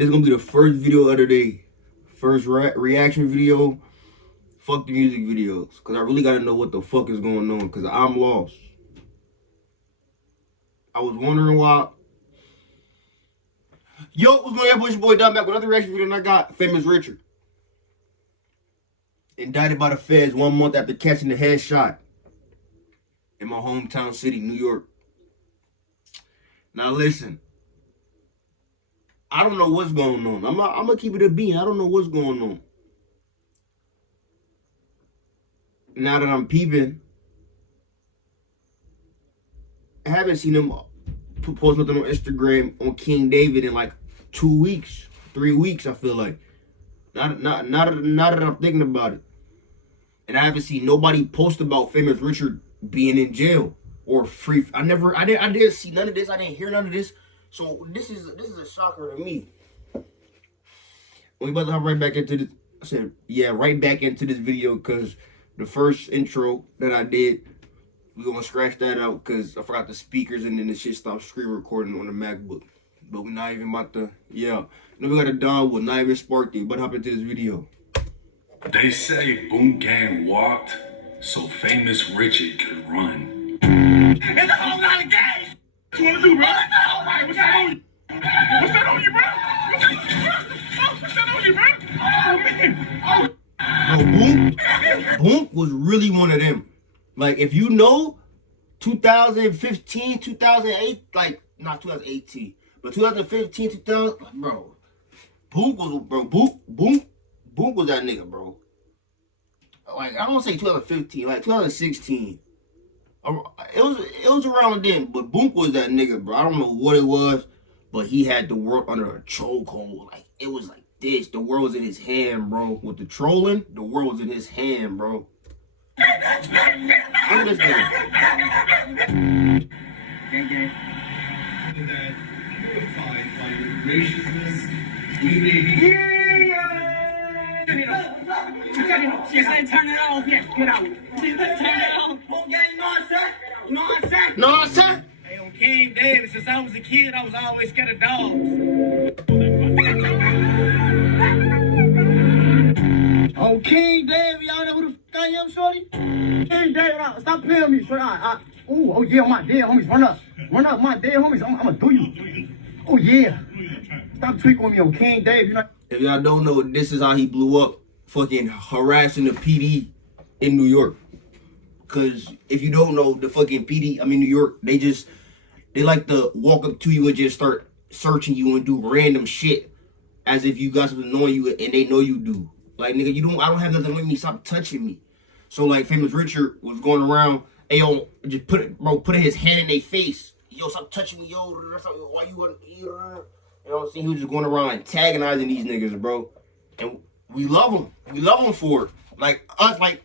This is gonna be the first video of the day. First reaction video. Fuck the music videos. Because I really gotta know what the fuck is going on. Because I'm lost. I was wondering why. Yo, what's going on? Your boy Don back with another reaction video, and I got Famous Richard. Indicted by the feds 1 month after catching the headshot in my hometown city, New York. Now listen, I don't know what's going on. I'm gonna keep it a bean. I don't know what's going on. Now that I'm peeping, I haven't seen him post nothing on Instagram on King David in like 2 weeks, 3 weeks. I feel like not that I'm thinking about it, and I haven't seen nobody post about Famous Richard being in jail or free. I didn't see none of this. I didn't hear none of this. So this is a shocker to me. We about to hop right back into this. I said, yeah, right back into this video because the first intro that I did, we're gonna scratch that out because I forgot the speakers and then the shit stopped screen recording on the MacBook. But we're not even about to, yeah. No, we got a Donwood, not even sparked it, but hop into this video. They say Boom Gang walked so Famous Richard could run. It's a whole lot of gas! What you wanna do, bro? Alright, what's that on you? What's that on you, bro? What's that on you, bro? Oh, man. Oh. Bro, Boom was really one of them. Like, if you know, 2015, 2008, like, not 2018, but 2015, 2000, like, bro, Boom was that nigga, bro. Like, I don't say 2015, like 2016. It was around then, but Boom was that nigga, bro. I don't know what it was, but he had the world under a chokehold. Like, it was like this. The world was in his hand, bro. With the trolling, the world was in his hand, bro. Look at this nigga. She said turn it off. Yes, get out. She said turn it off. Okay, you know what I'm saying? You know what I'm saying? No, I'm saying? Hey, on King David, since I was a kid, I was always scared of dogs. Oh, King David, y'all know who the fuck I am, shorty? King David, stop playing with me, shorty. Oh yeah, my dead homies, run up. Run up, my dead homies, I'm gonna do you. Oh yeah. Stop tweaking with me on King David, you know? If y'all don't know, this is how he blew up, fucking harassing the PD in New York. Cause if you don't know, the fucking PD, New York, they like to walk up to you and just start searching you and do random shit as if you got something on you and they know you do. Like, nigga, I don't have nothing with me, stop touching me. So like Famous Richard was going around, hey yo, just putting his hand in their face. Yo, stop touching me, yo, why you want, you know what I'm saying? He was just going around antagonizing these niggas, bro. And we love them. We love them for it. Like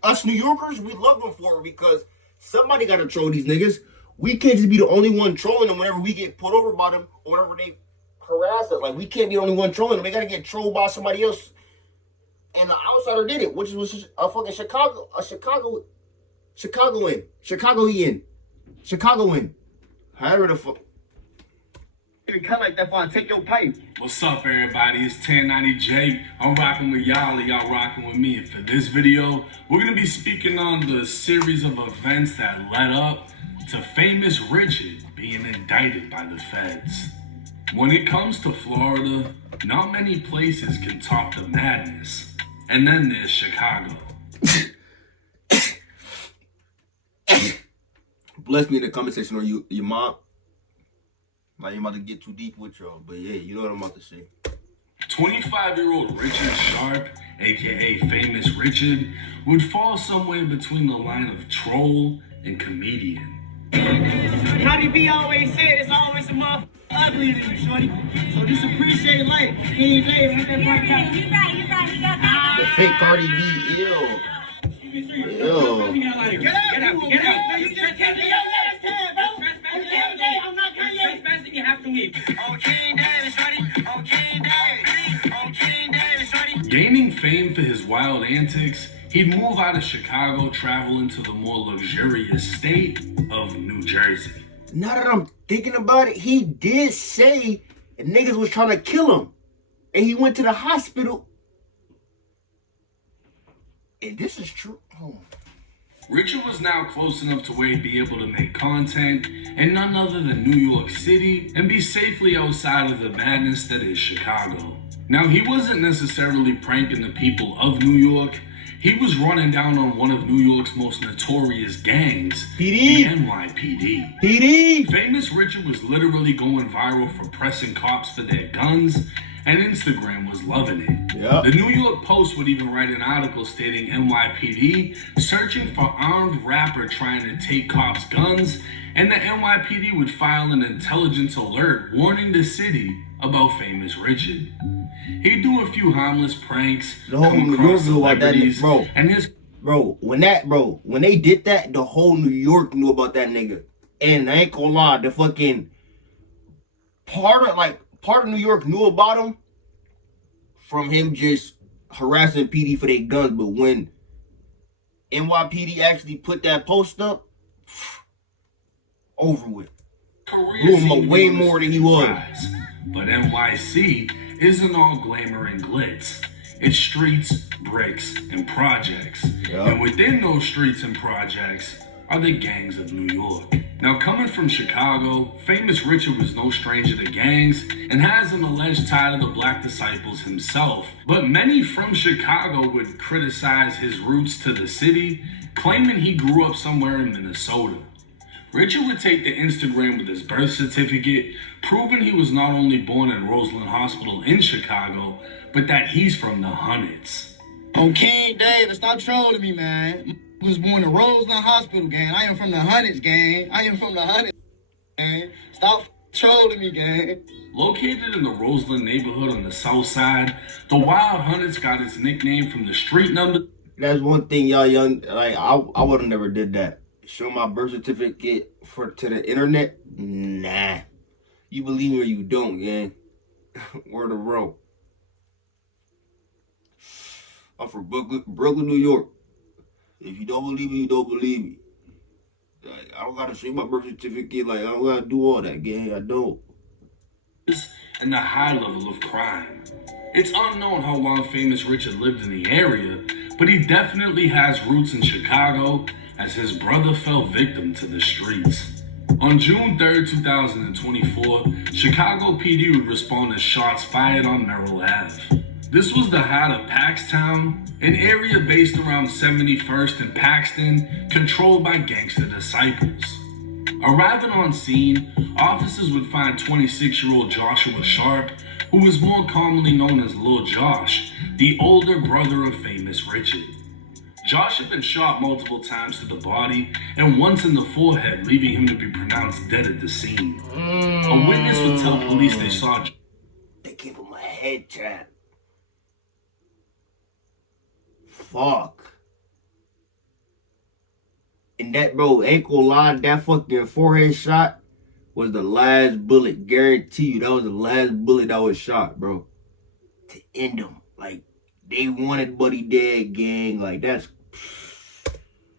us New Yorkers, we love them for it because somebody got to troll these niggas. We can't just be the only one trolling them whenever we get put over by them or whenever they harass us. Like, we can't be the only one trolling them. They got to get trolled by somebody else. And the outsider did it, which was a fucking Chicagoan. However the fuck. You cut like that before I take your pipe. What's up, everybody? It's 1090J. I'm rocking with y'all and y'all rocking with me. And for this video, we're going to be speaking on the series of events that led up to Famous Richard being indicted by the feds. When it comes to Florida, not many places can top the madness. And then there's Chicago. Bless me in the comment section or your mom. I ain't about to get too deep with y'all, but yeah, you know what I'm about to say. 25-year-old Richard Sharp, aka Famous Richard, would fall somewhere between the line of troll and comedian. Cardi B always said it's always a motherfucker ugly in you, shorty. So just appreciate life. He ain't late, let that part out. You right, you got that. The fake Cardi B, ew. Get up. No, you just can't be on that head, bro. I'm not Kanye. You have to leave. Oh, King David, shorty. Oh, King David. Oh, King David, shorty. Gaining fame for his wild antics, he'd move out of Chicago, travel into the more luxurious state of New Jersey. Now that I'm thinking about it, he did say niggas was trying to kill him. and he went to the hospital. And this is true. Oh. Richard was now close enough to where he'd be able to make content in none other than New York City and be safely outside of the madness that is Chicago. Now, he wasn't necessarily pranking the people of New York. He was running down on one of New York's most notorious gangs, PD. the NYPD. PD. Famous Richard was literally going viral for pressing cops for their guns, and Instagram was loving it. Yep. The New York Post would even write an article stating NYPD searching for armed rapper trying to take cops' guns, and the NYPD would file an intelligence alert warning the city about Famous Richard. He'd do a few harmless pranks, The whole come New across York knew about that, celebrities, bro. and his When they did that, the whole New York knew about that nigga. And I ain't gonna lie, the fucking part of New York knew about him from him just harassing PD for their guns. But when NYPD actually put that post up, over with. career Blew him seemed up to way be on more a than he steady was. rise. But NYC isn't all glamour and glitz. It's streets, bricks, and projects. Yup. And within those streets and projects are the gangs of New York. Now, coming from Chicago, Famous Richard was no stranger to gangs and has an alleged tie to the Black Disciples himself. But many from Chicago would criticize his roots to the city, claiming he grew up somewhere in Minnesota. Richard would take the Instagram with his birth certificate, proving he was not only born in Roseland Hospital in Chicago, but that he's from the Hundreds. Oh, King David, stop trolling me, man. Was born in Roseland Hospital, gang. I am from the Hundreds, gang. I am from the Hundreds, gang. Stop trolling me, gang. Located in the Roseland neighborhood on the south side, the Wild Hundreds got its nickname from the street number. That's one thing y'all young, like, I would have never did that. Show my birth certificate to the internet? Nah. You believe me or you don't, gang. Word of row. I'm from Brooklyn, New York. If you don't believe me, you don't believe me. Like, I don't gotta show my birth certificate. Like, I don't gotta do all that, gang. I don't. And the high level of crime. It's unknown how long Famous Richard lived in the area, but he definitely has roots in Chicago, as his brother fell victim to the streets. On June 3rd, 2024, Chicago PD would respond to shots fired on Merrill Ave. This was the heart of Paxtown, an area based around 71st and Paxton, controlled by gangster disciples. Arriving on scene, officers would find 26-year-old Joshua Sharp, who was more commonly known as Lil Josh, the older brother of Famous Richard. Josh had been shot multiple times to the body and once in the forehead, leaving him to be pronounced dead at the scene. A witness would tell police they saw. They gave him a head tap. Fuck. And that, bro, ain't gonna lie, that fucking forehead shot was the last bullet. Guarantee you, that was the last bullet that was shot, bro. To end him. Like, they wanted Buddy dead, gang. Like, that's...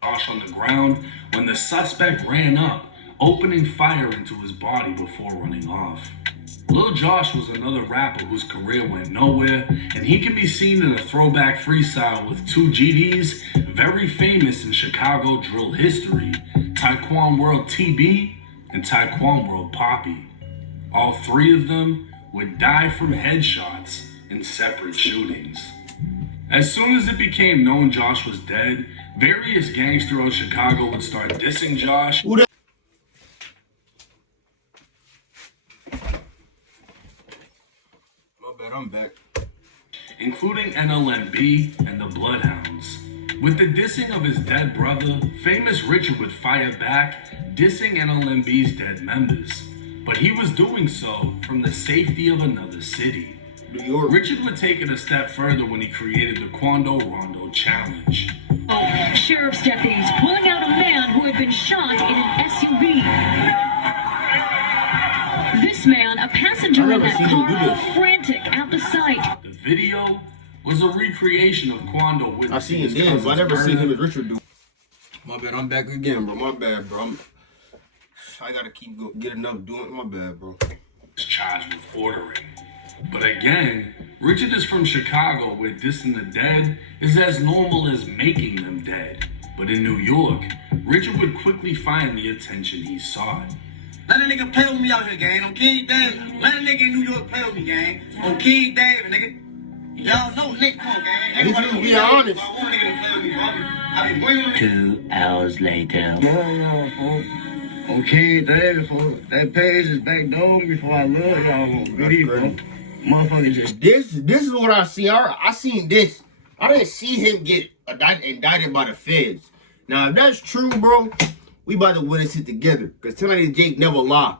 Josh on the ground when the suspect ran up, opening fire into his body before running off. Lil Josh was another rapper whose career went nowhere, and he can be seen in a throwback freestyle with two GDs very famous in Chicago drill history, Taekwon World TB and Taekwon World Poppy. All three of them would die from headshots in separate shootings. As soon as it became known Josh was dead, various gangs throughout Chicago would start dissing Josh. Who the... My bad, I'm back. Including NLNB and the Bloodhounds. With the dissing of his dead brother, Famous Richard would fire back, dissing NLNB's dead members. But he was doing so from the safety of another city. New York. Richard would take it a step further when he created the Quando Rondo Challenge. Sheriff's deputies pulling out a man who had been shot in an SUV. This man, a passenger in that car, frantic at the sight. The video was a recreation of Quando with I seen him, but I never seen him as Richard do. My bad, I'm back again, bro. My bad, bro. I gotta get enough doing. My bad, bro. Charged with ordering. But again, Richard is from Chicago, where dissing the dead is as normal as making them dead. But in New York, Richard would quickly find the attention he sought. Let a nigga play with me out here, gang. On King David. Let a nigga in New York play with me, gang. On King David, nigga. Y'all know Nick, come on, gang. At least we be honest. I want nigga to play with me, I be bringing him. 2 hours later. Yeah, on King David, folks. That page is backdoored me before I love y'all on video, bro. Motherfucker just. This is what I see. I seen this. I didn't see him get indicted by the feds. Now, if that's true, bro, we about to witness it together. Because tonight Jake never lied.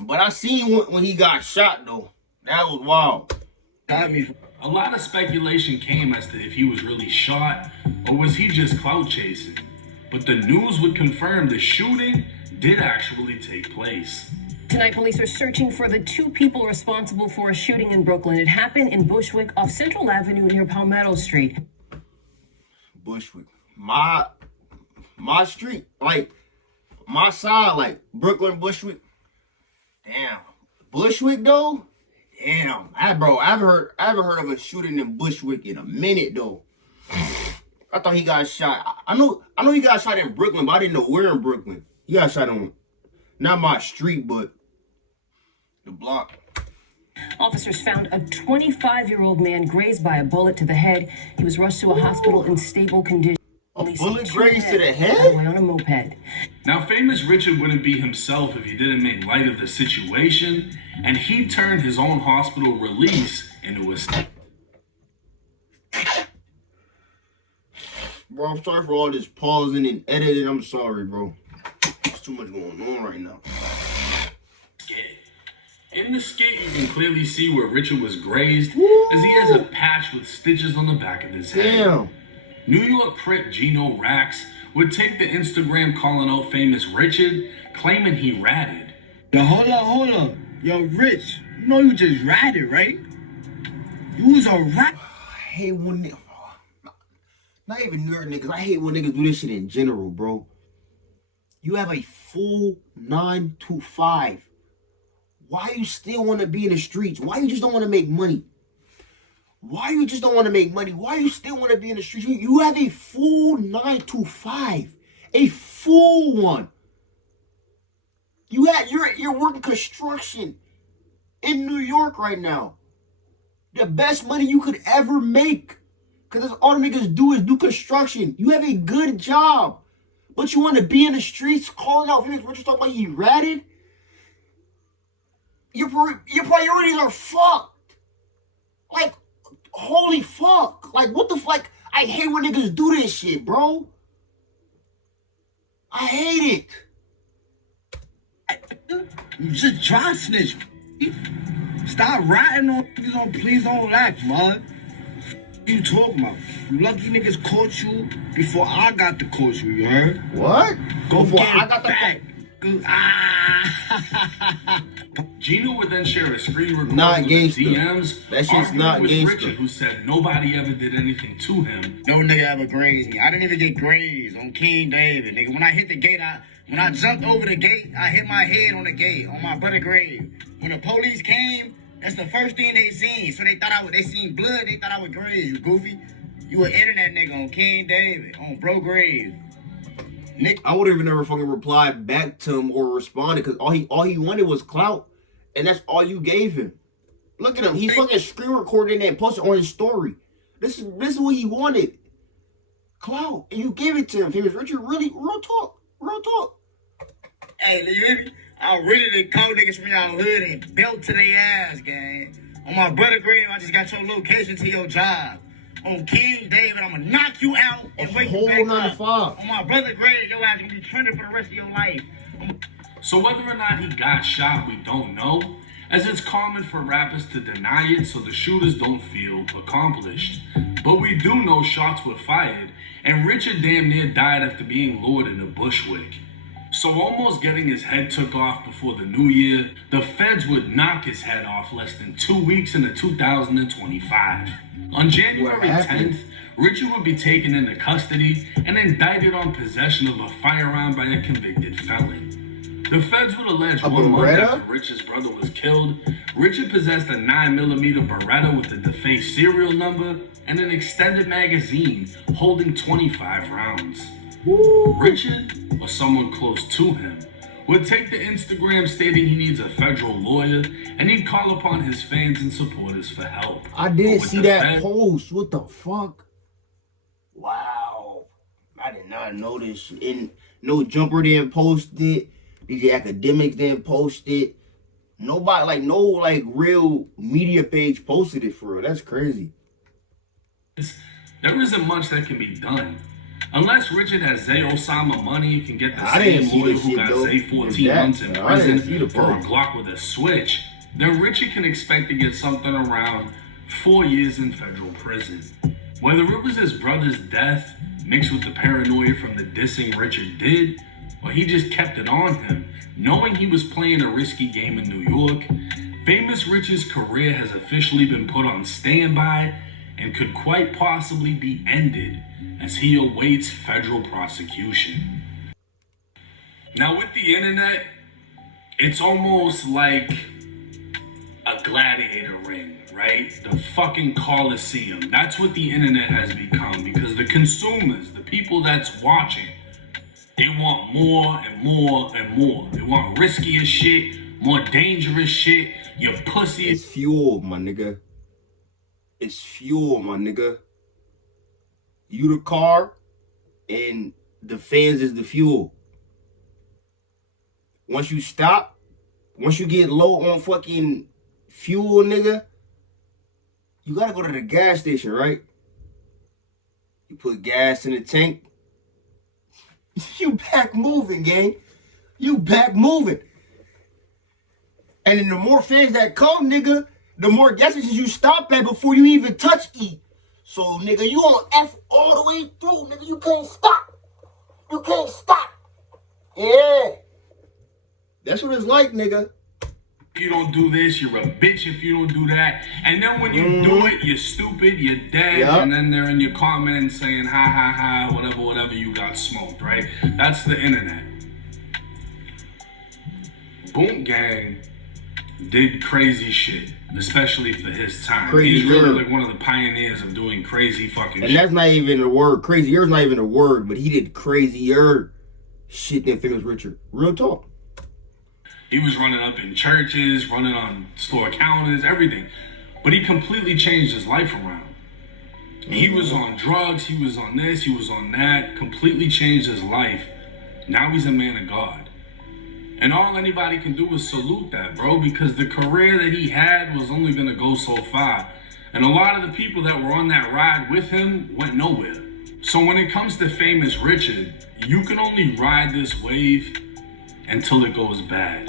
But I seen when he got shot, though. That was wild. A lot of speculation came as to if he was really shot or was he just clout chasing. But the news would confirm the shooting did actually take place. Tonight, police are searching for the 2 people responsible for a shooting in Brooklyn. It happened in Bushwick off Central Avenue near Palmetto Street. Bushwick. My street, like, my side, like, Brooklyn, Bushwick. Damn. Bushwick, though? Damn. I haven't heard of a shooting in Bushwick in a minute, though. I thought he got shot. I know he got shot in Brooklyn, but I didn't know where in Brooklyn. He got shot on, not my street, but the block. Officers found a 25-year-old man grazed by a bullet to the head. He was rushed to a hospital in stable condition. A bullet grazed to the On head? a moped. Now, famous Richard wouldn't be himself if he didn't make light of the situation, and he turned his own hospital release into a... Bro, I'm sorry for all this pausing and editing. I'm sorry, bro. There's too much going on right now. In the skit, you can clearly see where Richard was grazed, as he has a patch with stitches on the back of his head. Damn. New York Crip Gino Rax would take the Instagram calling out famous Richard, claiming he ratted. Yo, hold up. Yo, Rich, you know you just ratted, right? You was a rat. I hate when niggas, not even nerd niggas, I hate when niggas do this shit in general, bro. You have a full 9 to 5. Why you still want to be in the streets? Why you just don't want to make money? Why you just don't want to make money? Why you still want to be in the streets? You have a full 9 to 5. A full one. You're working construction in New York right now. The best money you could ever make. Because that's all the niggas do is do construction. You have a good job. But you want to be in the streets calling out famous Richard talking about he ratted? Your priorities are fucked. Like, holy fuck. Like, what the fuck? I hate when niggas do this shit, bro. I hate it. You just dry snitch. Stop ratting on niggas. Please don't laugh, man. What you talking about? You lucky niggas caught you before I got to court you, you heard? What? Go before get I got the back. Gino would then share a screen recording Not with gangster. DMs, That shit's arguing not with gangster. Richard, who said nobody ever did anything to him. No nigga ever grazed me. I didn't even get grazed on King David, nigga. When I hit the gate, when I jumped over the gate, I hit my head on the gate, on my brother grave. When the police came, that's the first thing they seen. So they seen blood, they thought I was grazed, you goofy. You an internet nigga on King David, on bro grave. Nick. I would have never fucking replied back to him or responded because all he wanted was clout, and that's all you gave him. Look at him, he's fucking screen recording and posted on his story. This is what he wanted, clout, and you gave it to him. He was Richard, really, real talk. Hey, you hear me? I really done call niggas from y'all hood and belt to their ass, gang. On my brother grave, I just got your location to your job. On King David, I'm gonna knock you out and wake you back 9 to up. 5. On my brother grave, your ass gonna be trending for the rest of your life. So whether or not he got shot, we don't know, as it's common for rappers to deny it so the shooters don't feel accomplished. But we do know shots were fired, and Richard damn near died after being lured into Bushwick. So almost getting his head took off before the new year, the feds would knock his head off less than 2 weeks into 2025. On January 10th, Richard would be taken into custody and indicted on possession of a firearm by a convicted felon. The feds would allege A 1 month Beretta? after Richard's brother was killed, Richard possessed a 9mm Beretta with a defaced serial number and an extended magazine holding 25 rounds. Woo. Richard, or someone close to him, would take to Instagram stating he needs a federal lawyer and he'd call upon his fans and supporters for help. I didn't see that post. What the fuck? Wow. I did not know this shit. And no Jumper didn't post it. DJ Academics didn't post it. Nobody, like, no, like, real media page posted it for real. That's crazy. There isn't much that can be done. Unless Richard has Zay Osama money and can get the I didn't same see lawyer this who shit, got though. Zay 14 That- months in I didn't see the prison for a post. Glock with a switch, then Richard can expect to get something around 4 years in federal prison. Whether it was his brother's death mixed with the paranoia from the dissing Richard did, or he just kept it on him, knowing he was playing a risky game in New York, Famous Richard's career has officially been put on standby and could quite possibly be ended as he awaits federal prosecution. Now with the internet, it's almost like a gladiator ring, right? The fucking Coliseum. That's what the internet has become, because the consumers, the people that's watching, they want more and more and more. They want riskier shit, more dangerous shit. Your pussy It's fuel, my nigga. It's fuel, my nigga. You the car, and the fans is the fuel. Once you stop, once you get low on fucking fuel, nigga, you gotta go to the gas station, right? You put gas in the tank. You back moving, gang. You back moving. And then the more fans that come, nigga, the more gas stations you stop at before you even touch E. So, nigga, you on F all the way through, nigga. You can't stop. You can't stop. Yeah. That's what it's like, nigga. If you don't do this, you're a bitch if you don't do that. And then when you do it, you're stupid, you're dead, Yep. and then they're in your comments saying, ha, ha, ha, whatever, whatever, you got smoked, right? That's the internet. Boom Gang did crazy shit, especially for his time. Crazy He's really girl. like one of the pioneers of doing crazy fucking And shit. that's not even a word. Crazier's not even a word, but he did crazier shit than Famous Richard. Real talk. He was running up in churches, running on store counters, everything. But he completely changed his life around. He was on drugs, he was on this, he was on that, completely changed his life. Now he's a man of God. And all anybody can do is salute that, bro, because the career that he had was only gonna go so far. And a lot of the people that were on that ride with him went nowhere. So when it comes to Famous Richard, you can only ride this wave until it goes bad.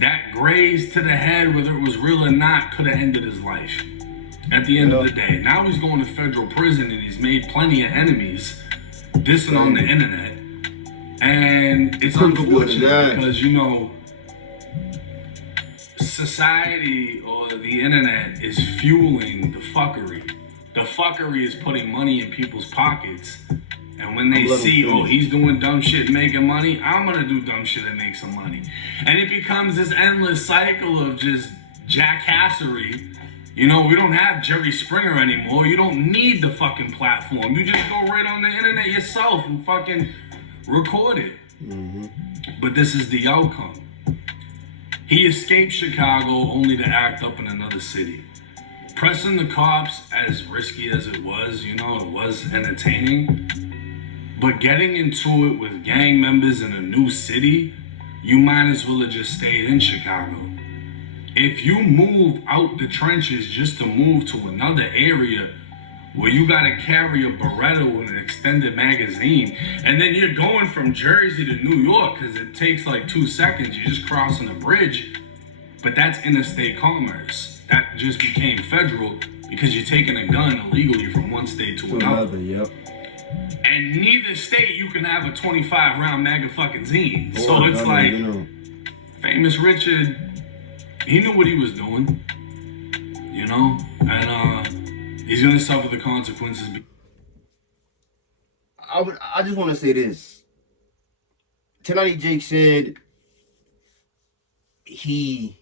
That graze to the head, whether it was real or not, could have ended his life. At the end of the day. Now he's going to federal prison and he's made plenty of enemies dissing on the internet. And it's unfortunate because, you know, society or the internet is fueling the fuckery. The fuckery is putting money in people's pockets. And when they see, oh, he's doing dumb shit making money, I'm gonna do dumb shit and make some money. And it becomes this endless cycle of just jackhassery. You know, we don't have Jerry Springer anymore. You don't need the fucking platform. You just go right on the internet yourself and fucking record it. But this is the outcome. He escaped Chicago only to act up in another city. Pressing the cops, as risky as it was, you know, it was entertaining. But getting into it with gang members in a new city, you might as well have just stayed in Chicago. If you move out the trenches just to move to another area where you gotta carry a Beretta with an extended magazine, and then you're going from Jersey to New York because it takes like 2 seconds, you're just crossing a bridge, but that's interstate commerce. That just became federal because you're taking a gun illegally from one state to another. Yep. And neither state you can have a 25 round mega fucking zine. So Or it's another, like, you know. Famous Richard, he knew what he was doing, you know, and he's gonna suffer the consequences. I just want to say this. 1090 Jake said he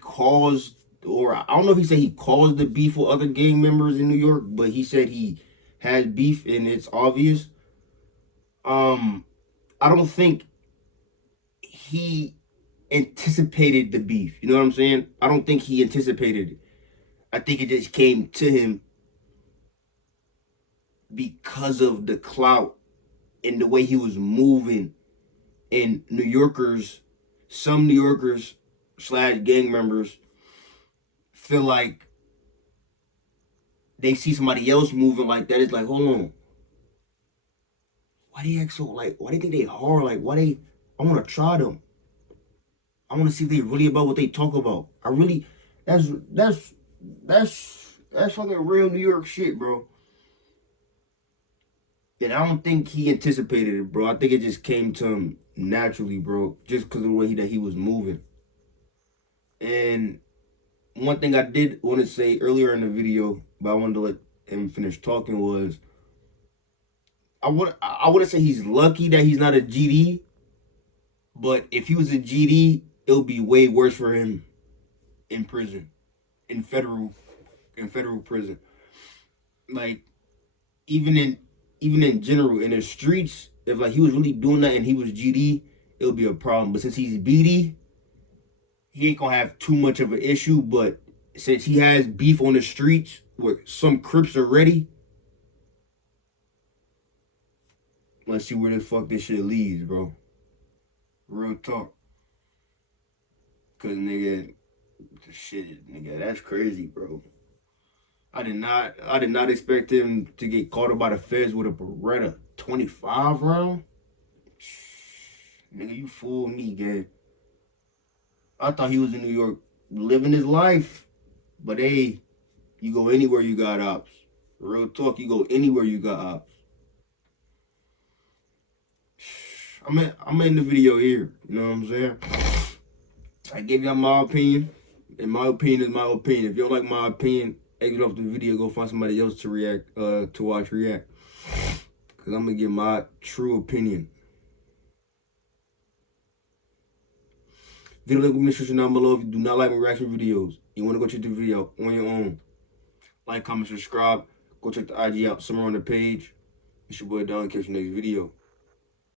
caused, or I don't know if he said he caused the beef with other gang members in New York, but he said he had beef and it's obvious. I don't think he anticipated the beef. You know what I'm saying? I don't think he anticipated it. I think it just came to him because of the clout and the way he was moving. And some New Yorkers / gang members feel like they see somebody else moving like that. It's like, hold on. Why they act so, like, why they think they hard? Like, I want to try them. I want to see if they really about what they talk about. That's fucking real New York shit, bro. And I don't think he anticipated it, bro. I think it just came to him naturally, bro, just because of the way that he was moving. And one thing I did want to say earlier in the video, but I wanted to let him finish talking, was I wouldn't say he's lucky that he's not a GD, but if he was a GD, it would be way worse for him in prison, in federal prison. Like, even in general, in the streets, if like he was really doing that and he was GD, it would be a problem. But since he's BD, he ain't gonna have too much of an issue. But since he has beef on the streets with some Crips already, let's see where the fuck this shit leads, bro. Real talk. Cause nigga, that's crazy, bro. I did not expect him to get caught up by the feds with a Beretta 25 round. Nigga, you fooled me, gang. I thought he was in New York living his life. But hey, you go anywhere you got ops. Real talk, you go anywhere you got ops. I'm in the video here. You know what I'm saying? I gave y'all my opinion. And my opinion is my opinion. If you don't like my opinion, exit off the video, go find somebody else to react, to watch react. Cause I'm gonna give my true opinion. Video link in the description down below. If you do not like my reaction videos, you wanna go check the video on your own. Like, comment, subscribe. Go check the IG out somewhere on the page. It's your boy Don. Catch you next video.